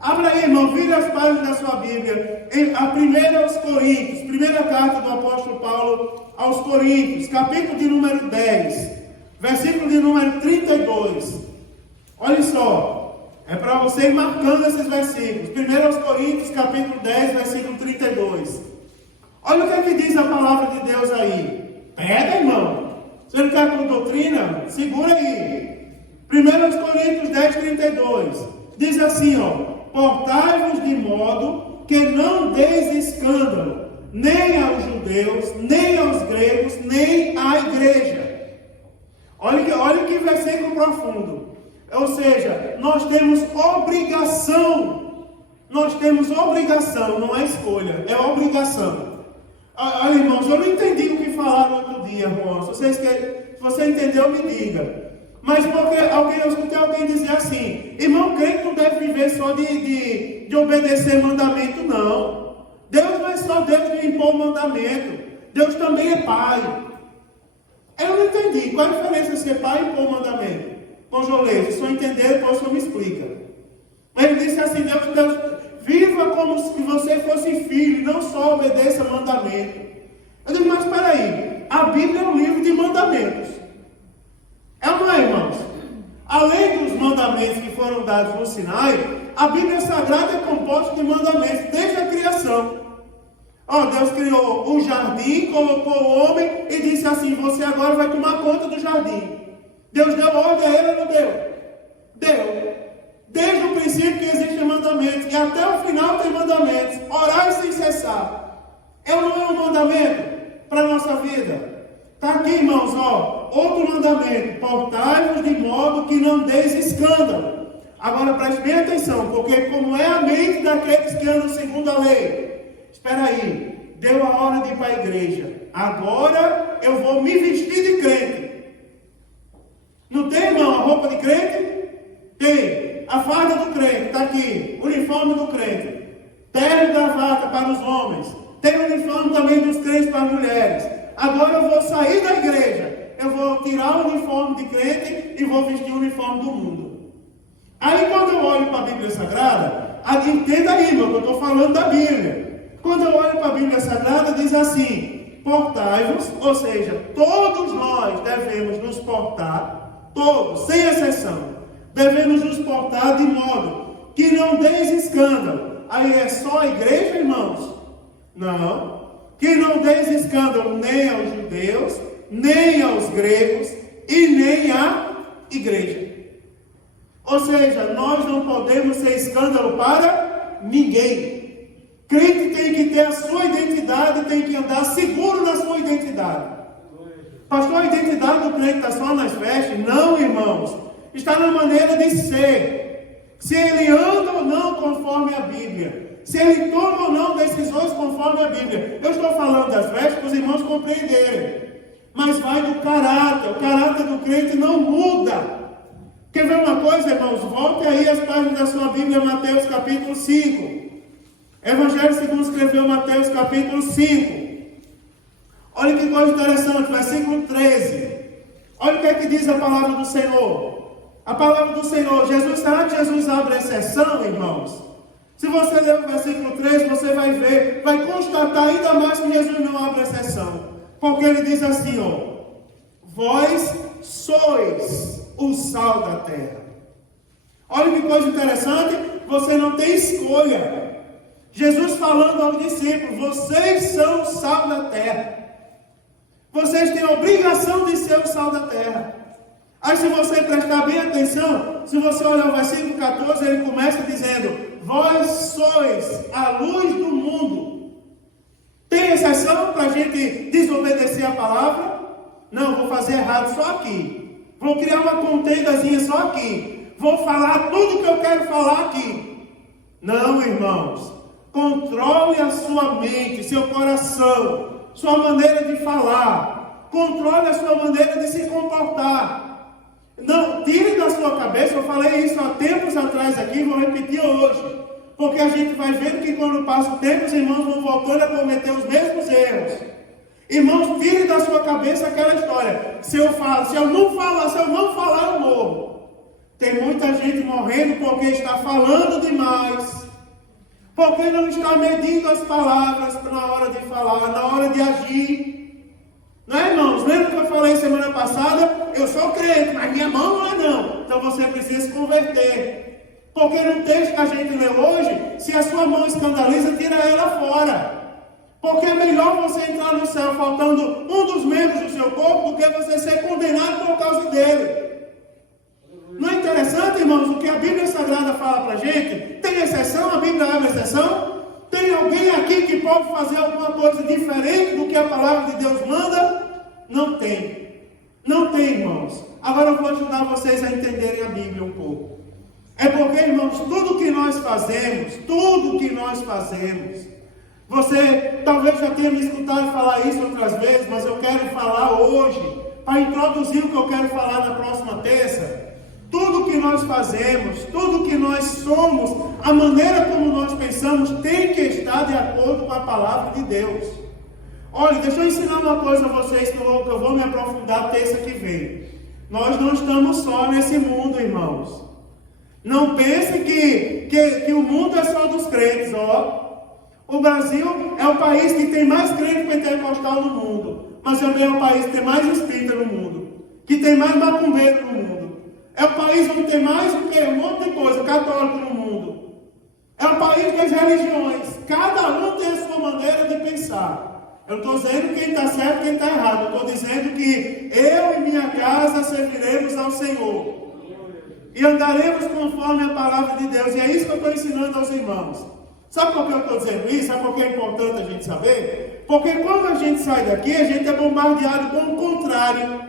Abra aí, irmão, vire as páginas da sua Bíblia. A primeira aos Coríntios, primeira carta do apóstolo Paulo aos Coríntios, capítulo de número 10, versículo de número 32. Olha só, é para você ir marcando esses versículos. Primeiro aos Coríntios, capítulo 10, versículo 32. Olha o que é que diz a palavra de Deus aí. Pega, irmão. Você não quer com doutrina? Segura aí. Primeiro aos Coríntios 10, 32. Diz assim, ó. Portai-vos de modo que não deis escândalo, nem aos judeus, nem aos gregos, nem à igreja. Olha que versículo profundo. Ou seja, nós temos obrigação, não é escolha, é obrigação. Olha, irmãos, eu não entendi o que falaram outro dia, irmãos. Se você entendeu, me diga. Mas porque eu escutei alguém dizer assim, irmão, crente não deve viver só de obedecer mandamento, não. Deus não é só Deus de impor mandamento. Deus também é Pai. Eu não entendi. Qual a diferença de ser Pai e impor mandamento? Conjolês, se eu entender, depois o senhor me explica. Ele disse assim, Deus, viva como se você fosse filho, não só obedeça mandamento. Eu digo, mas espera aí, a Bíblia é um livro de mandamentos. É ou não é, irmãos? Além dos mandamentos que foram dados no Sinai, a Bíblia Sagrada é composta de mandamentos desde a criação. Deus criou o jardim, colocou o homem e disse assim, você agora vai tomar conta do jardim. Deus deu ordem a ele ou não deu? Deu. Desde o princípio que existem mandamentos, e até o final tem mandamentos. Orar sem cessar. É ou não é um mandamento para a nossa vida? Está aqui, irmãos, outro mandamento. Portai-vos de modo que não deis escândalo. Agora preste bem atenção, porque como é a mente daqueles que andam segundo a lei. Espera aí, deu a hora de ir para a igreja. Agora eu vou me vestir de crente. Não tem, irmão, a roupa de crente? Tem. A farda do crente, está aqui. Uniforme do crente. Terno e gravata para os homens. Tem o uniforme também dos crentes para as mulheres. Agora eu vou sair da igreja. Eu vou tirar o uniforme de crente e vou vestir o uniforme do mundo. Aí quando eu olho para a Bíblia Sagrada, entenda aí, irmão, que eu estou falando da Bíblia. Quando eu olho para a Bíblia Sagrada, diz assim, portai-vos, ou seja, todos nós devemos nos portar, todos, sem exceção, devemos nos portar de modo que não deis escândalo. Aí é só a igreja, irmãos? Não. Que não deis escândalo nem aos judeus, nem aos gregos e nem à igreja. Ou seja, nós não podemos ser escândalo para ninguém. Crente tem que ter a sua identidade, tem que andar seguro na sua identidade. Pastor, a identidade do crente está só nas vestes? Não, irmãos. Está na maneira de ser. Se ele anda ou não conforme a Bíblia. Se ele toma ou não decisões conforme a Bíblia. Eu estou falando das vestes para os irmãos compreenderem. Mas vai do caráter. O caráter do crente não muda. Quer ver uma coisa, irmãos? Volte aí as páginas da sua Bíblia, Mateus capítulo 5. Evangelho segundo escreveu Mateus capítulo 5. Olha que coisa interessante, versículo 13. Olha o que é que diz a palavra do Senhor. A palavra do Senhor, será que Jesus abre exceção, irmãos? Se você ler o versículo 13, você vai ver, vai constatar ainda mais que Jesus não abre exceção. Porque ele diz assim, vós sois o sal da terra. Olha que coisa interessante, você não tem escolha. Jesus falando aos discípulos, vocês são o sal da terra. Vocês têm a obrigação de ser o sal da terra. Aí se você prestar bem atenção, se você olhar o versículo 14, ele começa dizendo, vós sois a luz do mundo. Tem exceção para a gente desobedecer a palavra? Não, vou fazer errado só aqui. Vou criar uma contendazinha só aqui. Vou falar tudo que eu quero falar aqui. Não, irmãos. Controle a sua mente, seu coração, sua maneira de falar. Controle a sua maneira de se comportar. Não, tire da sua cabeça, eu falei isso há tempos atrás aqui, vou repetir hoje. Porque a gente vai vendo que quando passa o tempo, os irmãos vão voltando a cometer os mesmos erros. Irmãos, tire da sua cabeça aquela história. Se eu não falar, eu morro. Tem muita gente morrendo porque está falando demais, porque não está medindo as palavras na hora de falar, na hora de agir. Não é, irmãos? Lembra que eu falei semana passada? Eu sou crente, mas minha mão não é não. Então você precisa se converter. Porque no texto que a gente leu hoje, se a sua mão escandaliza, tira ela fora. Porque é melhor você entrar no céu faltando um dos membros do seu corpo do que você ser condenado por causa dele. Não é interessante, irmãos, o que a Bíblia Sagrada fala para a gente? Tem exceção? A Bíblia abre exceção? Tem alguém aqui que pode fazer alguma coisa diferente do que a palavra de Deus manda? Não tem. Não tem, irmãos. Agora eu vou ajudar vocês a entenderem a Bíblia um pouco. É porque, irmãos, tudo que nós fazemos, você talvez já tenha me escutado falar isso outras vezes, mas eu quero falar hoje, para introduzir o que eu quero falar na próxima terça. Tudo que nós fazemos, tudo que nós somos, a maneira como nós pensamos, tem que estar de acordo com a palavra de Deus. Olha, deixa eu ensinar uma coisa a vocês que eu vou me aprofundar terça que vem. Nós não estamos só nesse mundo, irmãos. Não pense que o mundo é só dos crentes, ó. O Brasil é o país que tem mais crente pentecostal no mundo, mas também é o país que tem mais espírita no mundo, que tem mais macumbeiro no mundo. É o país onde tem mais o quê? Um monte de coisa, católico no mundo. É o país das religiões. Cada um tem a sua maneira de pensar. Eu não estou dizendo quem está certo e quem está errado. Eu estou dizendo que eu e minha casa serviremos ao Senhor. E andaremos conforme a palavra de Deus. E é isso que eu estou ensinando aos irmãos. Sabe por que eu estou dizendo isso? Sabe por que é importante a gente saber? Porque quando a gente sai daqui, a gente é bombardeado com o contrário.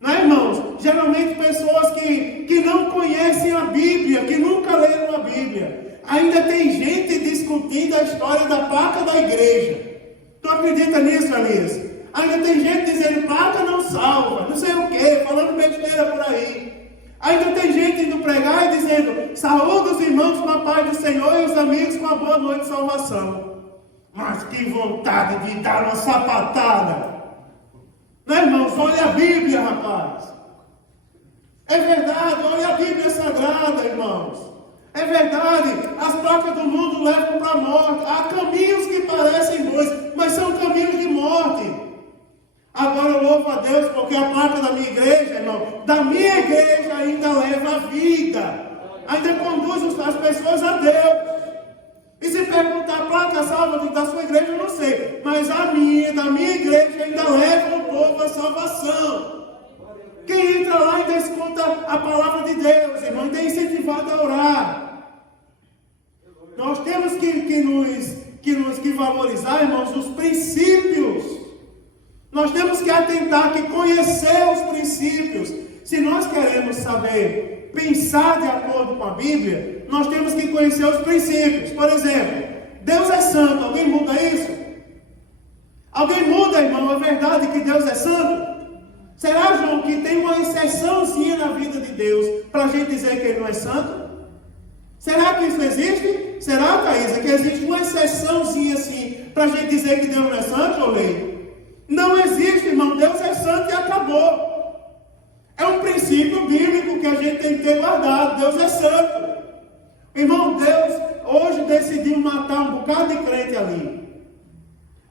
Não é, irmãos? Geralmente pessoas que não conhecem a Bíblia, que nunca leram a Bíblia. Ainda tem gente discutindo a história da placa da igreja. Tu acredita nisso, Elias? Ainda tem gente dizendo placa não salva, não sei o quê, falando besteira por aí. Ainda tem gente indo pregar e dizendo, saúde os irmãos com a paz do Senhor e os amigos com a boa noite de salvação. Mas que vontade de dar uma sapatada. Não, irmãos, olha a Bíblia, rapaz. É verdade, olha a Bíblia Sagrada, irmãos. É verdade, as placas do mundo levam para a morte. Há caminhos que parecem bons, mas são caminhos de morte. Agora eu louvo a Deus porque a placa da minha igreja, irmão, da minha igreja ainda leva a vida. Ainda conduz as pessoas a Deus. E se perguntar a placa salva da sua igreja, eu não sei. Mas da minha igreja ainda leva o povo à salvação. Quem entra lá ainda escuta a palavra de Deus, irmão, ainda é incentivado a orar. Nós temos que valorizar, irmãos, os princípios. Nós temos que atentar, que conhecer os princípios. Se nós queremos saber, pensar de acordo com a Bíblia, nós temos que conhecer os princípios. Por exemplo, Deus é santo. Alguém muda isso? Alguém muda, irmão, a verdade que Deus é santo? Será, João, que tem uma exceçãozinha na vida de Deus para a gente dizer que Ele não é santo? Será que isso existe? Será, Thaisa, que existe uma exceçãozinha assim para a gente dizer que Deus não é santo, ou lei? Não existe, irmão. Deus é santo e acabou. É um princípio bíblico que a gente tem que ter guardado. Deus é santo. Irmão, Deus hoje decidiu matar um bocado de crente ali.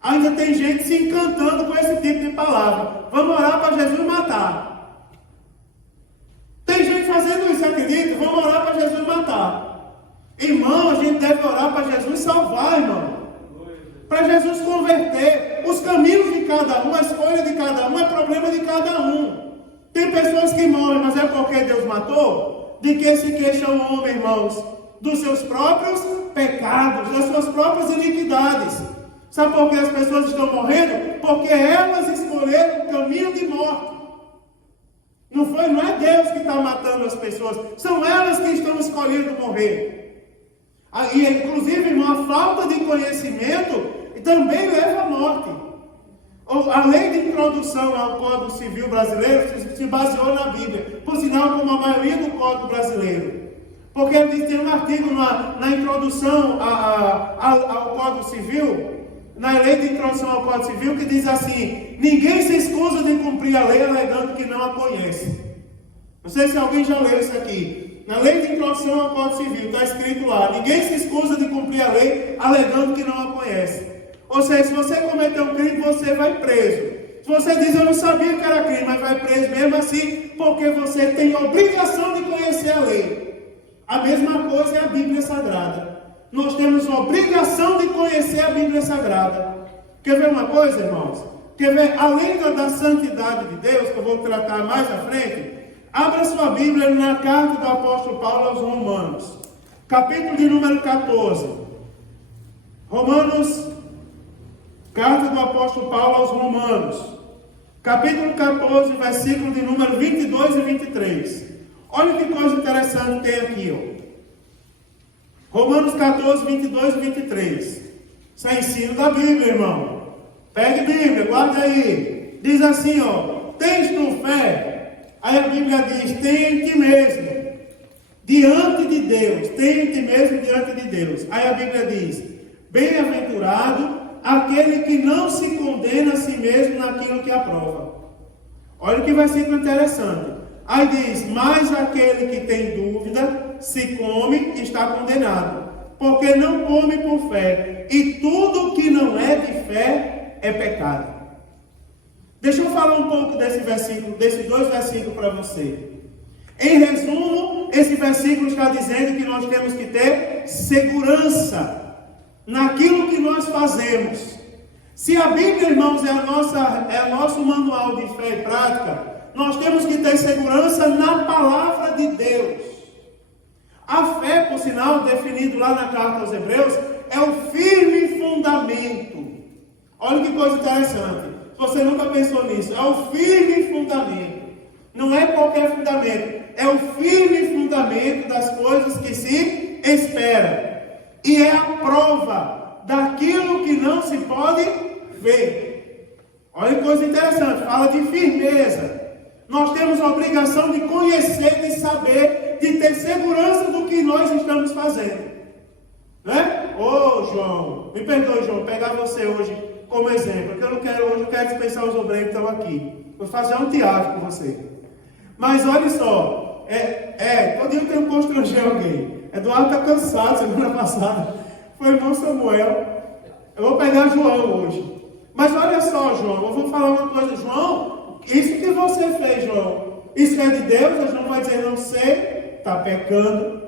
Ainda tem gente se encantando com esse tipo de palavra. Vamos orar para Jesus matar. Tem gente fazendo isso, acredita? Vamos orar para Jesus matar. Irmão, a gente deve orar para Jesus salvar, irmão. Para Jesus converter. Os caminhos de cada um, a escolha de cada um é problema de cada um. Tem pessoas que morrem, mas é porque Deus matou? De que se queixa o homem, irmãos? Dos seus próprios pecados, das suas próprias iniquidades. Sabe por que as pessoas estão morrendo? Porque elas escolheram o caminho de morte. Não é Deus que está matando as pessoas, são elas que estão escolhendo morrer. E inclusive, irmão, a falta de conhecimento também leva à morte. A lei de introdução ao Código Civil brasileiro se baseou na Bíblia, por sinal, como a maioria do Código brasileiro. Porque tem um artigo na introdução ao Código Civil, na lei de introdução ao Código Civil, que diz assim: ninguém se escusa de cumprir a lei alegando que não a conhece. Não sei se alguém já leu isso aqui. Na lei de introdução ao Código Civil está escrito lá: ninguém se escusa de cumprir a lei alegando que não a conhece. Ou seja, se você cometer um crime, você vai preso. Se você diz, eu não sabia que era crime, mas vai preso mesmo assim, porque você tem obrigação de conhecer a lei. A mesma coisa é a Bíblia Sagrada. Nós temos obrigação de conhecer a Bíblia Sagrada. Quer ver uma coisa, irmãos? Quer ver, além da santidade de Deus, que eu vou tratar mais à frente, abra sua Bíblia na carta do apóstolo Paulo aos Romanos, capítulo de número 14. Romanos, carta do apóstolo Paulo aos Romanos, capítulo 14, versículo de número 22 e 23. Olha que coisa interessante tem aqui, ó. Romanos 14, 22 e 23. Isso é ensino da Bíblia, irmão. Pegue a Bíblia, guarda aí. Diz assim, ó: tens tu fé? Aí a Bíblia diz: tem em ti mesmo, diante de Deus. Tem em ti mesmo diante de Deus. Aí a Bíblia diz: bem-aventurado aquele que não se condena a si mesmo naquilo que aprova. Olha que versículo interessante. Aí diz: mas aquele que tem dúvida, se come, está condenado, porque não come por fé, e tudo que não é de fé é pecado. Deixa eu falar um pouco desse versículo, desses dois versículos para você. Em resumo, esse versículo está dizendo que nós temos que ter segurança naquilo que nós fazemos. Se a Bíblia, irmãos, é o nosso manual de fé e prática, nós temos que ter segurança na palavra de Deus. A fé, por sinal, definido lá na carta aos Hebreus, é o firme fundamento. Olha que coisa interessante. Se você nunca pensou nisso, é o firme fundamento. Não é qualquer fundamento, é o firme fundamento das coisas que se espera. E é a prova daquilo que não se pode ver. Olha que coisa interessante, fala de firmeza. Nós temos a obrigação de conhecer, de saber, de ter segurança do que nós estamos fazendo. Né? Ô João, me perdoe, João, pegar você hoje como exemplo, porque eu não quero dispensar os obreiros que estão aqui. Vou fazer um teatro com você. Mas olha só, todo dia eu tenho que constranger alguém. Eduardo está cansado, semana passada foi o irmão Samuel. Eu vou pegar João hoje. Mas olha só, João, eu vou falar uma coisa. João, isso que você fez, João, isso é de Deus? João vai dizer: não sei, está pecando.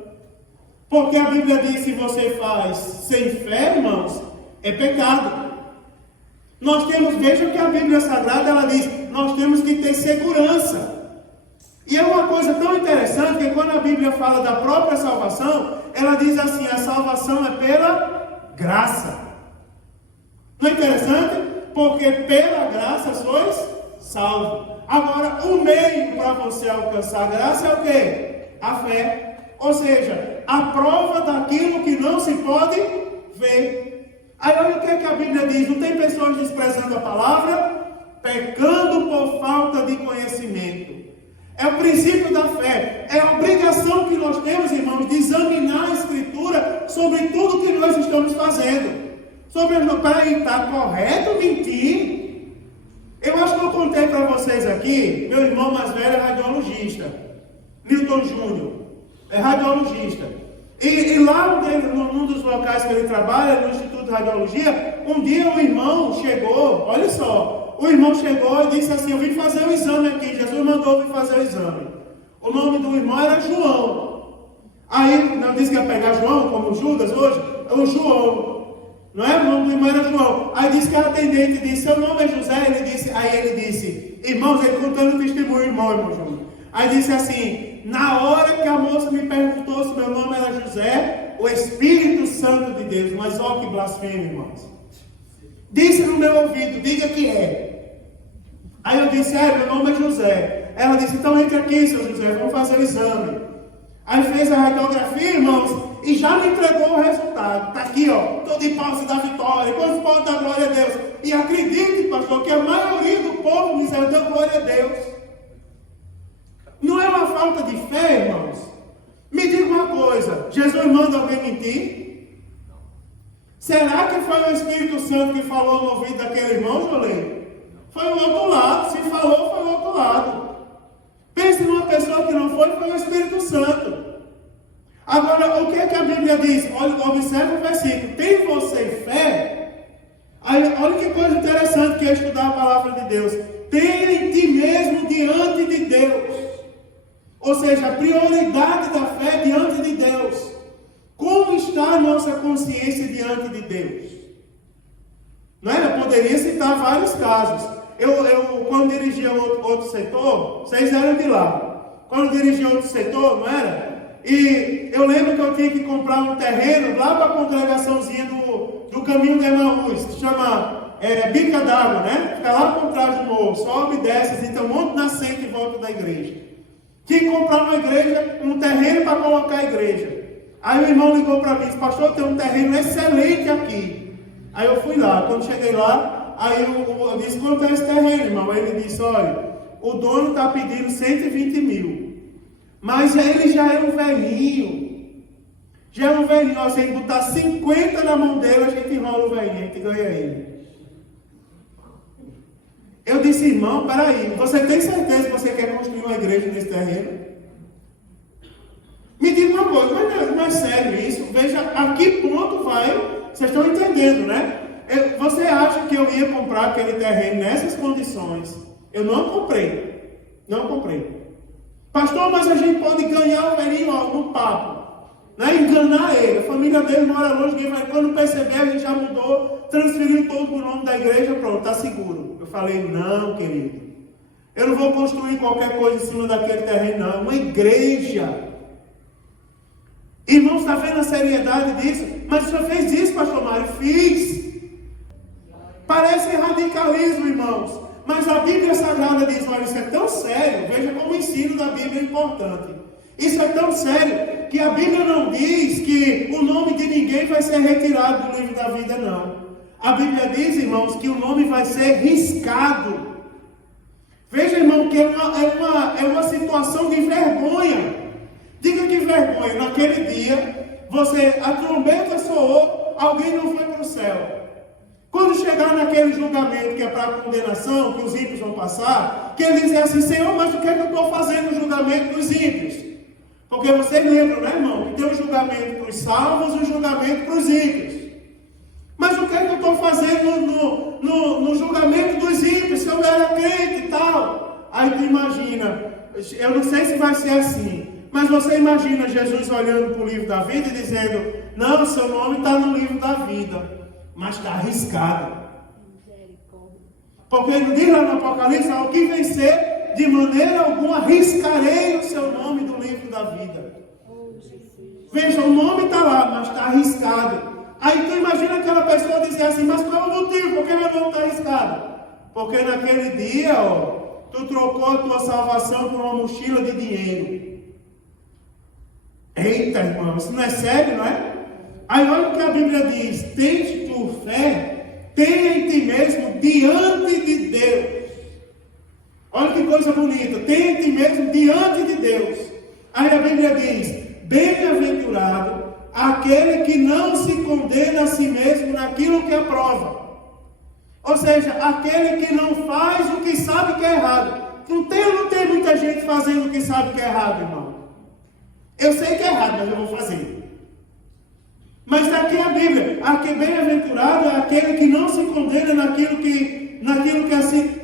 Porque a Bíblia diz: se você faz sem fé, irmãos, é pecado. Nós temos, veja que a Bíblia Sagrada, ela diz, nós temos que ter segurança. E é uma coisa tão interessante que quando a Bíblia fala da própria salvação, ela diz assim: a salvação é pela graça. Não é interessante? Porque pela graça sois salvos. Agora, o meio para você alcançar a graça é o quê? A fé. Ou seja, a prova daquilo que não se pode ver. Aí olha o que a Bíblia diz: não tem pessoas desprezando a palavra, pecando por falta de conhecimento. É o princípio da fé, é a obrigação que nós temos, irmãos, de examinar a Escritura sobre tudo que nós estamos fazendo. Sobre, peraí, está correto mentir? Eu acho que eu contei para vocês aqui, meu irmão mais velho é radiologista, Milton Júnior, é radiologista. E lá num dos locais que ele trabalha, no Instituto de Radiologia, um dia o irmão chegou, olha só, o irmão chegou e disse assim: eu vim fazer o exame aqui, Jesus mandou eu vir fazer o exame. O nome do irmão era João. Aí, não disse que ia pegar João, como Judas hoje? É o João, não é? O nome do irmão era João. Aí disse que a atendente disse: seu nome é José? Aí ele disse, irmãos, ele contando o testemunho, irmão João. Aí disse assim: na hora que a moça me perguntou se meu nome era José, o Espírito Santo de Deus, mas olha que blasfêmia, irmãos, disse no meu ouvido: diga que é. Aí eu disse: meu nome é José. Ela disse: então entre aqui, seu José, vamos fazer o exame. Aí fez a radiografia, irmãos, e já me entregou o resultado. Está aqui, ó, estou de posse da vitória, quantos podem dar glória a Deus? E acredite, pastor, que a maioria do povo me deu glória a Deus. Não é uma falta de fé, irmãos? Me diga uma coisa: Jesus manda alguém mentir? Será que foi o Espírito Santo que falou no ouvido daquele irmão, Jolê? Foi o outro lado. Se falou, foi o outro lado. Pense numa pessoa que não Bíblia diz, olha, observa o versículo, tem você fé? Aí, olha que coisa interessante que é estudar a palavra de Deus. Tenha em ti mesmo diante de Deus. Ou seja, a prioridade da fé diante de Deus. Como está a nossa consciência diante de Deus? Não é? Eu poderia citar vários casos. Eu quando dirigia outro setor, vocês eram de lá. Quando dirigia outro setor, não era? E eu lembro que eu tinha que comprar um terreno lá para a congregaçãozinha do caminho de Emaús, que chama Bica d'Água, né? Fica lá por trás do morro, sobe e desce, então um monte nascente em volta da igreja. Tinha que comprar uma igreja, um terreno para colocar a igreja. Aí o irmão ligou para mim e disse, pastor, tem um terreno excelente aqui. Aí eu fui lá, quando cheguei lá, aí eu disse, quanto é esse terreno, irmão? Aí ele disse, olha, o dono está pedindo 120 mil. Mas ele já é um velhinho. Já é um velhinho. Ó, se a gente botar 50 na mão dele, a gente enrola o velhinho, a gente ganha ele. Eu disse, irmão, peraí, você tem certeza que você quer construir uma igreja nesse terreno? Me diga uma coisa, mas não é sério isso? Veja a que ponto vai, vocês estão entendendo, né? Você acha que eu ia comprar aquele terreno nessas condições? Eu não comprei. Não comprei. Pastor, mas a gente pode ganhar o velhinho no papo, né? Enganar ele. A família dele mora longe, quando perceber, a gente já mudou, transferiu todo o nome da igreja, pronto, está seguro. Eu falei, não, querido, eu não vou construir qualquer coisa em cima daquele terreno, não. Uma igreja. Irmãos, está vendo a seriedade disso? Mas o senhor fez isso, pastor Mário? Fiz. Parece radicalismo, irmãos. Mas a Bíblia Sagrada diz, olha, isso é tão sério, veja como o ensino da Bíblia é importante. Isso é tão sério, que a Bíblia não diz que o nome de ninguém vai ser retirado do livro da vida, não. A Bíblia diz, irmãos, que o nome vai ser riscado. Veja, irmão, que é uma situação de vergonha. Diga que vergonha, naquele dia, a trombeta soou, alguém não foi para o céu. Quando chegar naquele julgamento que é para a condenação, que os ímpios vão passar, que ele diz assim, Senhor, mas o que é que eu estou fazendo no julgamento dos ímpios? Porque vocês lembram, né, irmão? Que tem o julgamento para os salvos e o julgamento para os ímpios. Mas o que é que eu estou fazendo no julgamento dos ímpios? Se eu era crente e tal. Aí tu imagina, eu não sei se vai ser assim, mas você imagina Jesus olhando para o livro da vida e dizendo, não, seu nome está no livro da vida. Mas está arriscado. Porque ele diz lá no Apocalipse, ao que vencer, de maneira alguma arriscarei o seu nome do livro da vida. Veja, o nome está lá, mas está arriscado. Aí tu imagina aquela pessoa dizer assim, mas qual é o motivo? Por que meu nome está arriscado? Porque naquele dia, tu trocou a tua salvação por uma mochila de dinheiro. Eita, irmão, isso não é sério, não é? Aí olha o que a Bíblia diz, tens tu fé, tenha em ti mesmo diante de Deus. Olha que coisa bonita, tenha em ti mesmo diante de Deus. Aí a Bíblia diz, bem-aventurado aquele que não se condena a si mesmo naquilo que aprova. Ou seja, aquele que não faz o que sabe que é errado. Não tem muita gente fazendo o que sabe que é errado, irmão. Eu sei que é errado, mas eu vou fazer. Mas está aqui a Bíblia, bem-aventurado é aquele que não se condena naquilo que assim,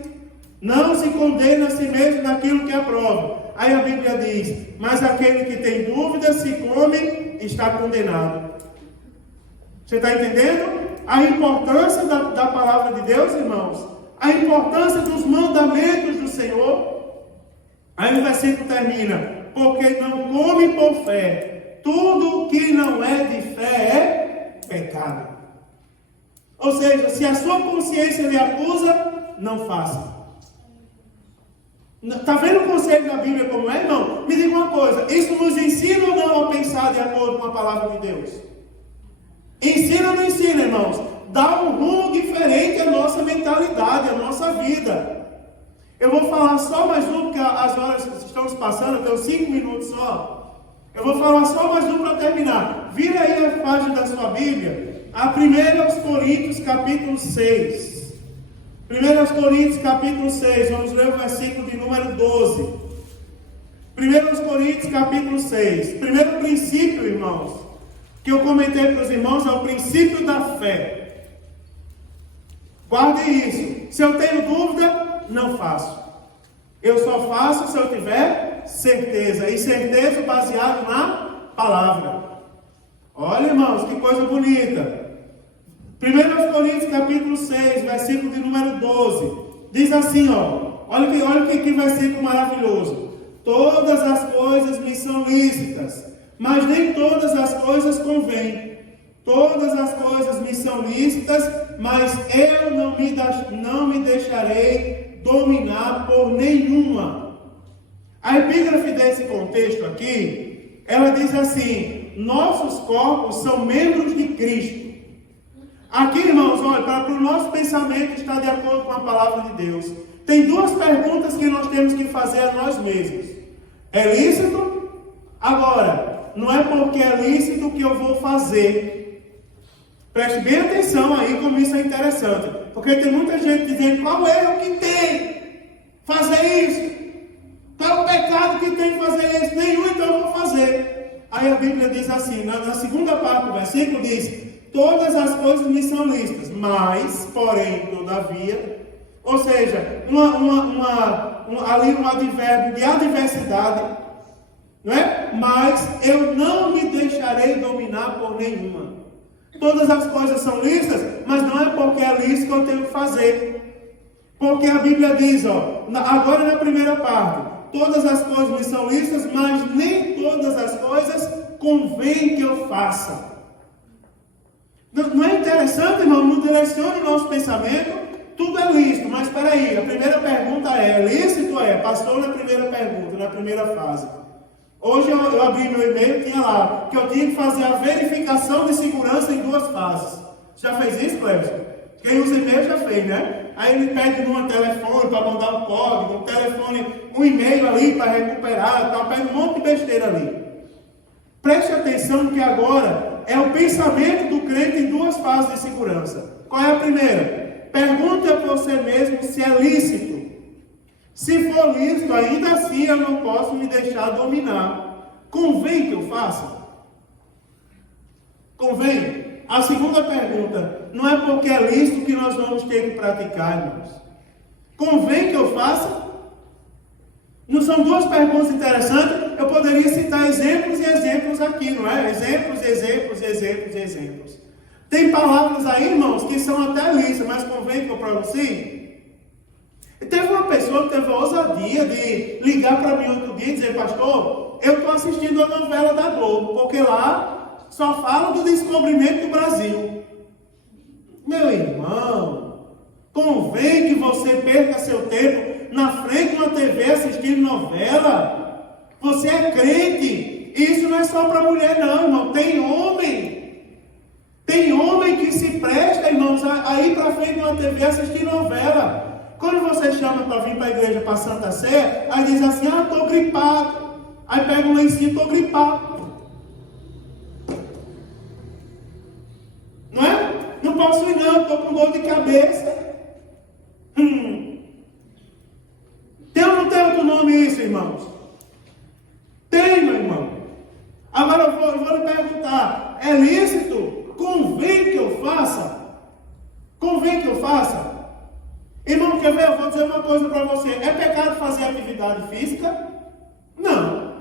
não se condena a si mesmo naquilo que aprova. Aí a Bíblia diz, mas aquele que tem dúvida se come, está condenado. Você está entendendo? A importância da palavra de Deus, irmãos, a importância dos mandamentos do Senhor. Aí o versículo termina, porque não come por fé. Tudo que não é de fé é pecado. Ou seja, se a sua consciência lhe acusa, não faça. Está vendo o conselho da Bíblia como é, irmão? Me diga uma coisa, isso nos ensina ou não a pensar de acordo com a palavra de Deus? Ensina ou não ensina, irmãos? Dá um rumo diferente à nossa mentalidade, à nossa vida. Eu vou falar só mais um, porque as horas estão passando, eu tenho 5 minutos só. Eu vou falar só mais um para terminar. Vira aí a página da sua Bíblia, a 1 Coríntios capítulo 6. 1 Coríntios capítulo 6, vamos ler o versículo de número 12. 1 Coríntios capítulo 6. Primeiro princípio, irmãos. que eu comentei para os irmãos é o princípio da fé. Guarde isso. Se eu tenho dúvida, não faço. Eu só faço se eu tiver certeza. E certeza baseado na palavra. Olha, irmãos, que coisa bonita. 1 Coríntios capítulo 6, versículo de número 12. Diz assim, ó. Olha que versículo maravilhoso. Todas as coisas me são lícitas, mas nem todas as coisas convêm. Todas as coisas me são lícitas, mas eu não me deixarei dominar por nenhuma. A epígrafe desse contexto aqui, ela diz assim: nossos corpos são membros de Cristo. Aqui, irmãos, olha, para o nosso pensamento estar de acordo com a palavra de Deus, tem duas perguntas que nós temos que fazer a nós mesmos. É lícito? Agora, não é porque é lícito que eu vou fazer. Preste bem atenção aí como isso é interessante. Porque tem muita gente dizendo: qual é o que tem fazer isso? Qual é o pecado que tem fazer isso? Nenhum, então eu vou fazer. Aí a Bíblia diz assim, na segunda parte do versículo diz: todas as coisas me são lícitas, mas, porém, todavia. Ou seja, ali um advérbio de adversidade, não é? Mas eu não me deixarei dominar por nenhuma. Todas as coisas são lícitas, mas não é porque é lícito que eu tenho que fazer. Porque a Bíblia diz, ó, agora na primeira parte, todas as coisas me são lícitas, mas nem todas as coisas convém que eu faça. Não é interessante, irmão? Não direciona o nosso pensamento. Tudo é lícito, mas espera aí, a primeira pergunta é lícito? Passou na primeira pergunta, na primeira fase. Hoje eu abri meu e-mail, tinha lá, que eu tinha que fazer a verificação de segurança em 2 fases. Já fez isso, Cleber? Quem usa e-mail já fez, né? Aí ele pede num telefone para mandar um código, um telefone, um e-mail ali para recuperar, tal, pede um monte de besteira ali. Preste atenção que agora é o pensamento do crente em 2 fases de segurança. Qual é a primeira? Pergunte a você mesmo se é lícito. Se for lícito, ainda assim eu não posso me deixar dominar. Convém que eu faça? Convém? A segunda pergunta, não é porque é lícito que nós vamos ter que praticar, irmãos. Convém que eu faça? Não são 2 perguntas interessantes? Eu poderia citar exemplos e exemplos aqui, não é? Exemplos. Tem palavras aí, irmãos, que são até lícitas, mas convém que eu pronuncie? E teve uma pessoa que teve a ousadia de ligar para mim outro dia e dizer: pastor, eu estou assistindo a novela da Globo, porque lá só fala do descobrimento do Brasil. Meu irmão, convém que você perca seu tempo na frente de uma TV assistindo novela? Você é crente. Isso não é só para mulher não, irmão. Tem homem que se presta, irmãos, a ir para frente de uma TV assistir novela. Quando você chama para vir para a igreja para a Santa Sé, aí diz assim: estou gripado. Aí pega um lencinho: estou gripado. Não é? Não posso ir não, estou com dor de cabeça. Tem ou não tem outro nome isso, irmãos? Tem, meu irmão. Agora eu vou lhe perguntar: é lícito? Convém que eu faça? Convém que eu faça? Irmão, quer ver? Eu vou dizer uma coisa para você. É pecado fazer atividade física? Não.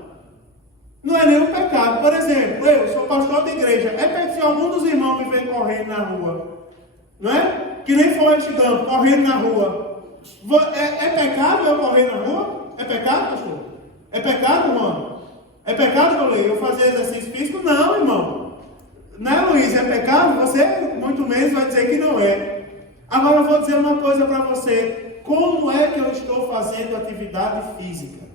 Não é nenhum pecado. Por exemplo, eu sou pastor de igreja. É pecado se algum dos irmãos me ver correndo na rua. Não é? Que nem Forrest Gump, correndo na rua. É pecado eu correr na rua? É pecado, pastor? É pecado, irmão? É pecado, goleiro, eu fazer exercício físico? Não, irmão. Não é, Luiz? É pecado? Você muito menos vai dizer que não é. Agora eu vou dizer uma coisa para você. Como é que eu estou fazendo atividade física?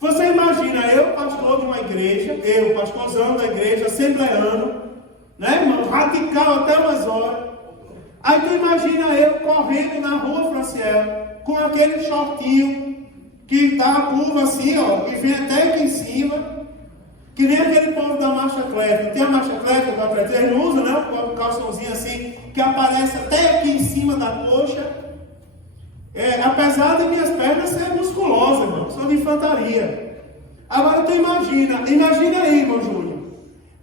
Você imagina, eu pastor de uma igreja, eu pastorzão da igreja, assembleano, né, irmão? Radical até umas horas. Aí tu imagina eu correndo na rua, Franciel, com aquele shortinho que dá a curva assim, ó, e vem até aqui em cima. Que nem aquele povo da marcha atlética. Tem a marcha atlética da pretenda, eles não usam, né? Um calçãozinho assim, que aparece até aqui em cima da coxa. Apesar de minhas pernas serem musculosas, irmão, são de infantaria. Agora tu imagina aí, irmão Júnior,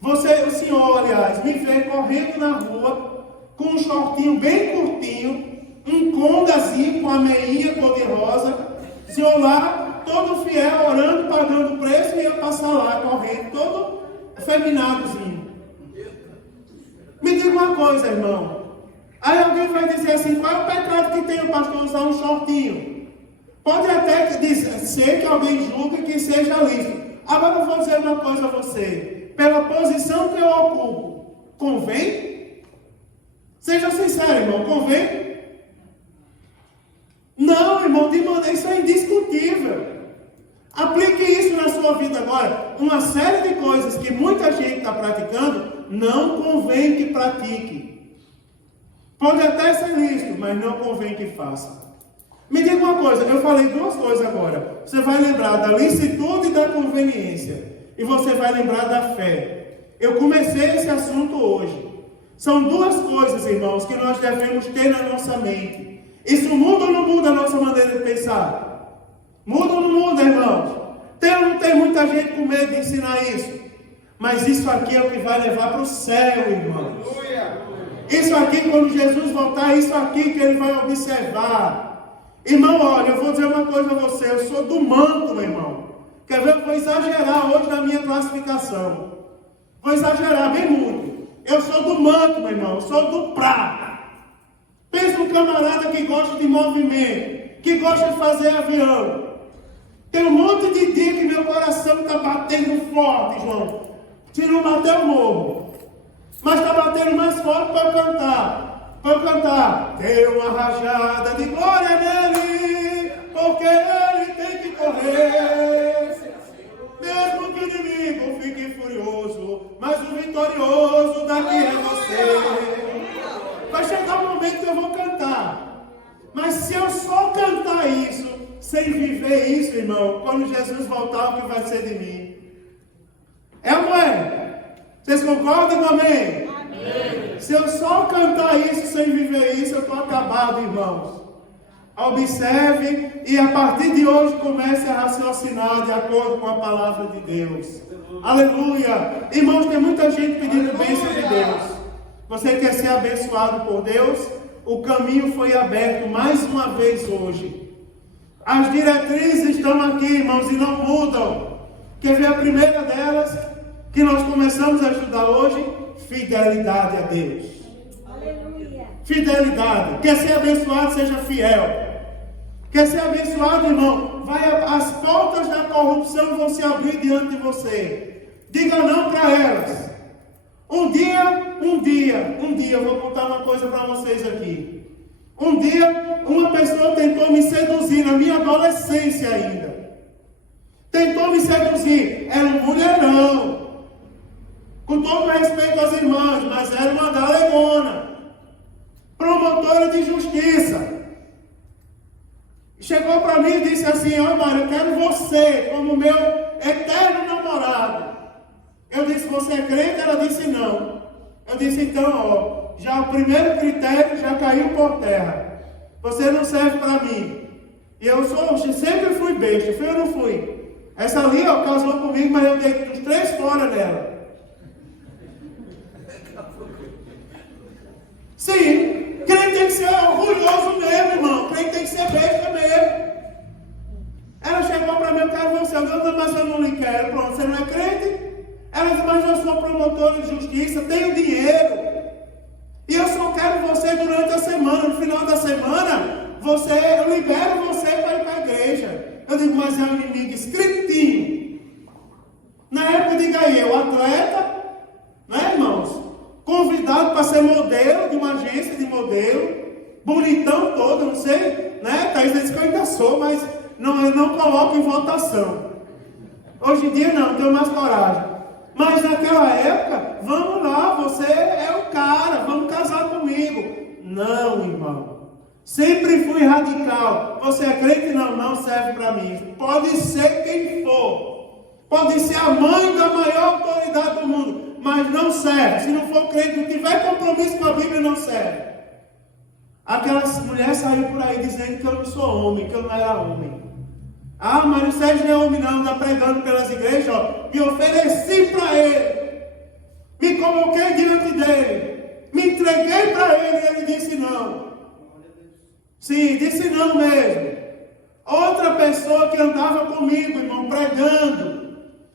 O senhor, aliás, me vê correndo na rua, com um shortinho bem curtinho, um condazinho com a meinha cor-de-rosa, o senhor lá, todo fiel, orando, pagando o preço, e eu passar lá, correndo, todo efeminadozinho. Me diga uma coisa, irmão. Aí alguém vai dizer assim, qual é o pecado que tem o pastor usar um shortinho? Pode até ser que alguém julgue que seja lícito. Agora eu vou dizer uma coisa a você. Pela posição que eu ocupo, convém? Seja sincero, irmão, convém? Não, irmão, de maneira, isso é indiscutível. Aplique isso na sua vida agora. Uma série de coisas que muita gente está praticando, não convém que pratique. Pode até ser lícito, mas não convém que faça. Me diga uma coisa, eu falei duas coisas agora. Você vai lembrar da licitude e da conveniência. E você vai lembrar da fé. Eu comecei esse assunto hoje. São duas coisas, irmãos, que nós devemos ter na nossa mente. Isso muda ou não muda a nossa maneira de pensar? Muda ou não muda, irmãos? Tem ou não tem muita gente com medo de ensinar isso? Mas isso aqui é o que vai levar para o céu, irmãos. Isso aqui, quando Jesus voltar, é isso aqui que ele vai observar. Irmão, olha, eu vou dizer uma coisa a você. Eu sou do manto, meu irmão. Quer ver? Eu vou exagerar hoje na minha classificação. Vou exagerar bem muito. Eu sou do manto, meu irmão. Eu sou do prata. Pensa um camarada que gosta de movimento, que gosta de fazer avião. Tem um monte de dia que meu coração está batendo forte, João. Se não bater, eu morro. Mas está batendo mais forte para eu cantar. Para eu cantar. Tem uma rajada de glória nele, porque ele tem que correr. Mesmo que o inimigo fique furioso, mas o vitorioso daqui é você. Vai chegar um momento que eu vou cantar. Mas se eu só cantar isso, sem viver isso, irmão, quando Jesus voltar, o que vai ser de mim? É ou não é? Vocês concordam com amém? Amém. Se eu só cantar isso sem viver isso, eu estou acabado, irmãos. Observe e a partir de hoje comece a raciocinar de acordo com a palavra de Deus. Aleluia! Irmãos, tem muita gente pedindo bênção de Deus. Você quer ser abençoado por Deus? O caminho foi aberto mais uma vez hoje. As diretrizes estão aqui, irmãos, e não mudam. Quer ver a primeira delas, que nós começamos a estudar hoje? Fidelidade a Deus. Aleluia. Fidelidade. Quer ser abençoado, seja fiel. Quer ser abençoado, irmão? As portas da corrupção vão se abrir diante de você. Diga não para elas. Um dia, eu vou contar uma coisa para vocês aqui. Um dia, uma pessoa tentou me seduzir, na minha adolescência ainda. Tentou me seduzir, era um mulherão. Com todo respeito às irmãs, mas era uma galegona. Promotora de justiça. Chegou para mim e disse assim, ó Mário, eu quero você como meu eterno namorado. Eu disse, você é crente? Ela disse, não. Eu disse, então, ó, já o primeiro critério já caiu por terra. Você não serve para mim. E eu sempre fui besta, fui ou não fui? Essa ali, ó, casou comigo, mas eu dei os 3 fora dela. Sim, crente tem que ser orgulhoso mesmo, irmão. Crente tem que ser besta mesmo. Ela chegou para mim, eu quero você. Eu disse, mas eu não lhe quero. Pronto, você não é crente? Ela disse, mas eu sou promotora de justiça, tenho dinheiro. E eu só quero você durante a semana. No final da semana, eu libero você para ir para a igreja. Eu digo, mas é um inimigo escritinho. Na época, diga aí, eu atleta, né, irmãos? Convidado para ser modelo de uma agência de modelo. Bonitão todo, não sei, né? Thaís disse que eu ainda sou, mas eu não coloco em votação. Hoje em dia não tenho mais coragem. Mas naquela época, vamos lá, você é o cara, vamos casar comigo. Não, irmão. Sempre fui radical. Você é crente? Não serve para mim. Pode ser quem for. Pode ser a mãe da maior autoridade do mundo. Mas não serve. Se não for crente, não tiver compromisso com a Bíblia, não serve. Aquela mulher saiu por aí dizendo que eu não sou homem, que eu não era homem. Ah, Mário Sérgio não é homem não, está pregando pelas igrejas, ó. Me ofereci para ele. Me coloquei diante dele. Me entreguei para ele e ele disse não. Sim, disse não mesmo. Outra pessoa que andava comigo, irmão, pregando.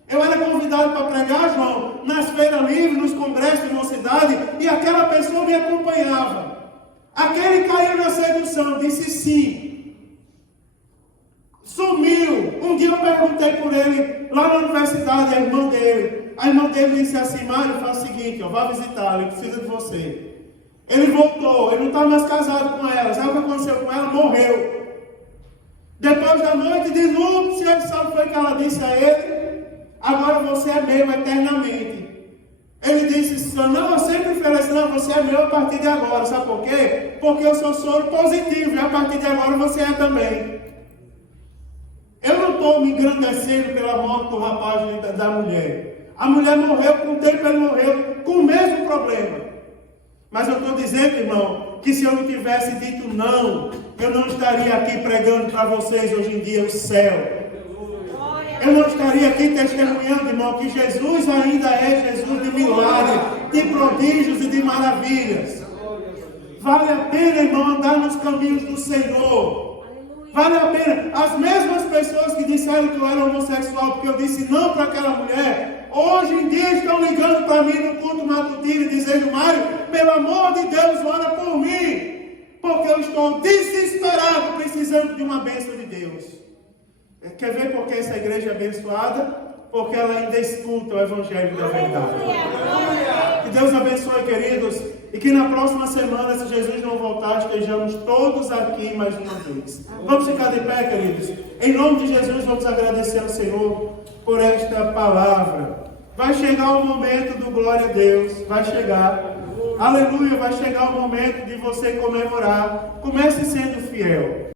Eu era convidado para pregar, João, nas feiras livres, nos congressos de mocidade, e aquela pessoa me acompanhava. Aquele caiu na sedução, disse sim. Sumiu. Um dia eu perguntei por ele, lá na universidade, a irmã dele disse assim: Mário, faz o seguinte, vá visitá-lo, ele precisa de você. Ele voltou, ele não está mais casado com ela. Sabe o que aconteceu com ela? Morreu. Depois da noite de núpcias, sabe o que ela disse a ele? Agora você é meu eternamente. Ele disse: não, eu sempre falei assim, não, você é meu a partir de agora. Sabe por quê? Porque eu sou soro positivo e a partir de agora você é também. Eu não estou me engrandecendo pela morte do rapaz e da mulher. A mulher morreu, com o tempo ele morreu com o mesmo problema. Mas eu estou dizendo, irmão, que se eu não tivesse dito não, eu não estaria aqui pregando para vocês hoje em dia o céu. Eu não estaria aqui testemunhando, irmão, que Jesus ainda é Jesus de milagres, de prodígios e de maravilhas. Vale a pena, irmão, andar nos caminhos do Senhor. Vale a pena. As mesmas pessoas que disseram que eu era homossexual porque eu disse não para aquela mulher, hoje em dia estão ligando para mim no culto matutino e dizendo: Mário, pelo amor de Deus, ora por mim, porque eu estou desesperado, precisando de uma bênção de Deus. Quer ver por que essa igreja é abençoada? Porque ela ainda escuta o Evangelho da verdade. Que Deus abençoe, queridos, e que na próxima semana, se Jesus não voltar, estejamos todos aqui mais uma vez. Vamos ficar de pé, queridos. Em nome de Jesus, vamos agradecer ao Senhor por esta palavra. Vai chegar o momento do glória a Deus. Vai chegar. Aleluia, vai chegar o momento de você comemorar. Comece sendo fiel.